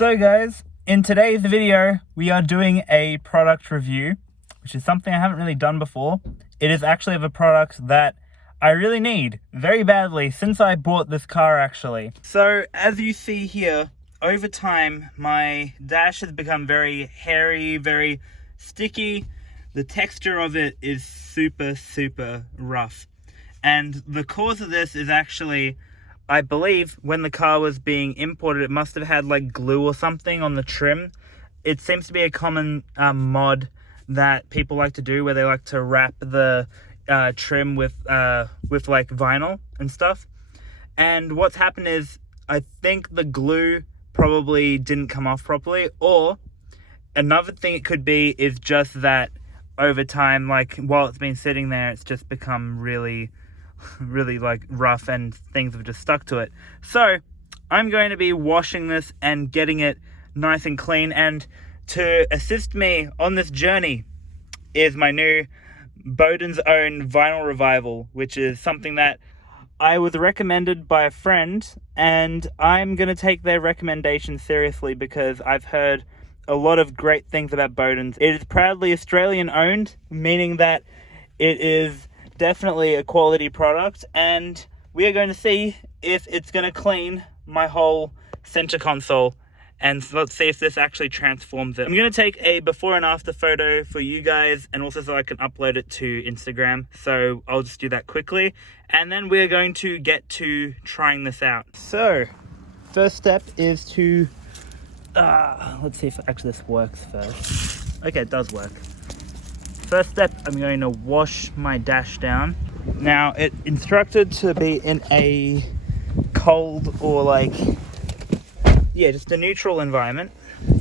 So guys, in today's video, we are doing a product review, which is something I haven't really done before. It is actually of a product that I really need very badly since I bought this car actually. So as you see here, over time, my dash has become very hairy, very sticky. The texture of it is super rough. And the cause of this is actually, I believe when the car was being imported, it must have had like glue or something on the trim. It seems to be a common mod that people like to do, where they like to wrap the trim with like vinyl and stuff. And what's happened is, I think the glue probably didn't come off properly, or another thing it could be is just that over time, like while it's been sitting there, it's just become really like rough and things have just stuck to it. So I'm going to be washing this and getting it nice and clean, and to assist me on this journey is my new Bowden's own Vinyl Revival, which is something that I was recommended by a friend, and I'm going to take their recommendation seriously because I've heard a lot of great things about Bowden's. It is proudly Australian owned, meaning that it is definitely a quality product, and we are going to see if it's going to clean my whole center console, and let's see if this actually transforms it. I'm going to take a before and after photo for you guys, and also so I can upload it to Instagram, so I'll just do that quickly, and then we're going to get to trying this out. So first step is to let's see if actually this works first. Okay, it does work. First step, I'm going to wash my dash down. Now, it instructed to be in a cold or like, yeah, just a neutral environment.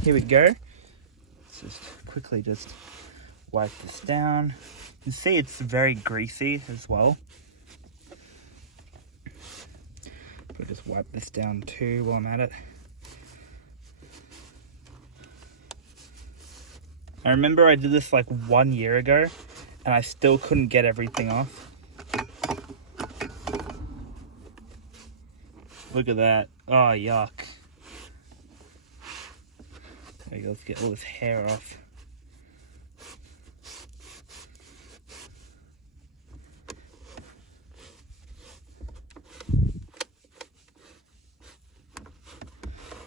Here we go. Let's just quickly just wipe this down. You can see it's very greasy as well. We'll just wipe this down too while I'm at it. I remember I did this like 1 year ago and I still couldn't get everything off. Look at that. Oh, yuck. There you go, let's get all this hair off.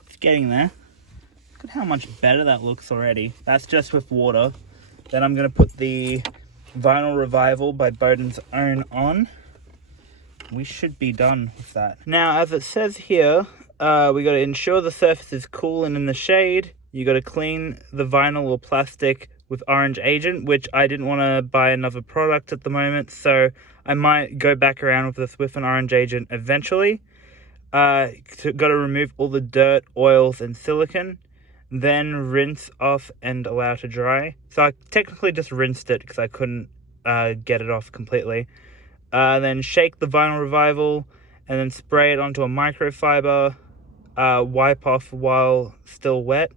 It's getting there. Look at how much better that looks already. That's just with water. Then I'm going to put the Vinyl Revival by Bowden's own on. We should be done with that. Now, as it says here, we got to ensure the surface is cool and in the shade. You got to clean the vinyl or plastic with orange agent, which I didn't want to buy another product at the moment, so I might go back around with this with an orange agent eventually. Got to remove all the dirt, oils, and silicone. Then rinse off and allow to dry. So I technically just rinsed it because I couldn't get it off completely. Then shake the Vinyl Revival and then spray it onto a microfiber. Wipe off while still wet,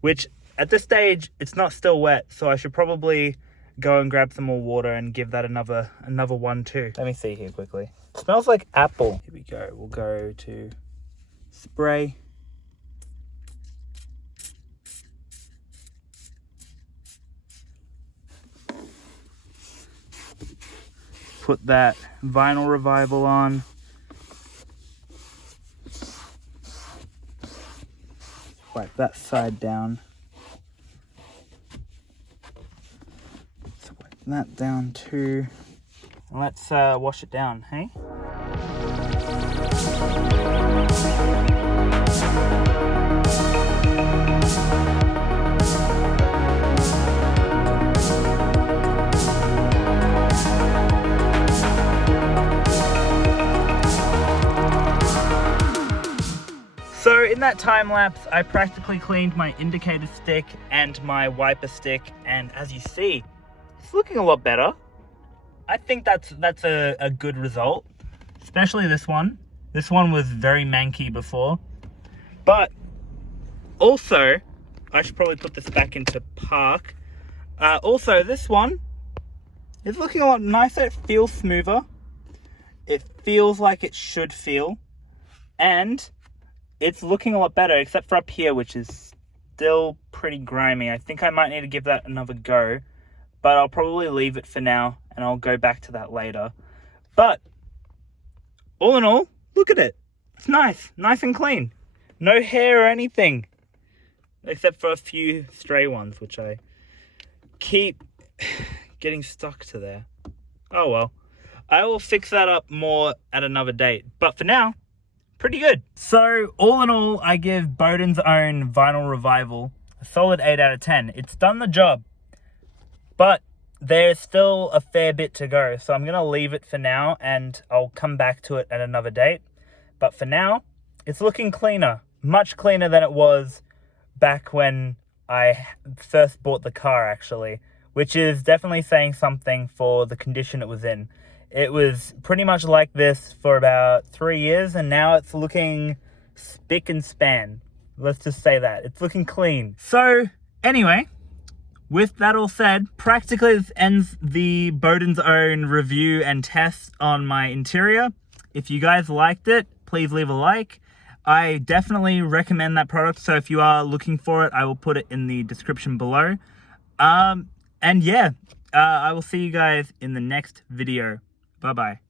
which at this stage it's not still wet, so I should probably go and grab some more water and give that another one too. Let me see here quickly. It smells like apple. Here we go. We'll go to spray. Put that Vinyl Revival on. Wipe that side down. Let's wipe that down too. Let's wash it down, hey? So in that time lapse, I practically cleaned my indicator stick and my wiper stick, and as you see, it's looking a lot better. I think that's a good result, especially this one. This one was very manky before, but also, I should probably put this back into park. Also, this one is looking a lot nicer. It feels smoother. It feels like it should feel, and it's looking a lot better, except for up here, which is still pretty grimy. I think I might need to give that another go, but I'll probably leave it for now, and I'll go back to that later. But all in all, look at it. It's nice and clean. No hair or anything, except for a few stray ones, which I keep getting stuck to there. Oh well. I will fix that up more at another date. But for now, pretty good. So all in all, I give Bowden's Own Vinyl Revival a solid 8 out of 10. It's done the job, but there's still a fair bit to go. So I'm going to leave it for now, and I'll come back to it at another date. But for now, it's looking cleaner. Much cleaner than it was back when I first bought the car, actually. Which is definitely saying something for the condition it was in. It was pretty much like this for about 3 years, and now it's looking spick and span. Let's just say that. It's looking clean. So, anyway, with that all said, practically this ends the Bowden's Own review and test on my interior. If you guys liked it, please leave a like. I definitely recommend that product, so if you are looking for it, I will put it in the description below. And yeah, I will see you guys in the next video. Bye-bye.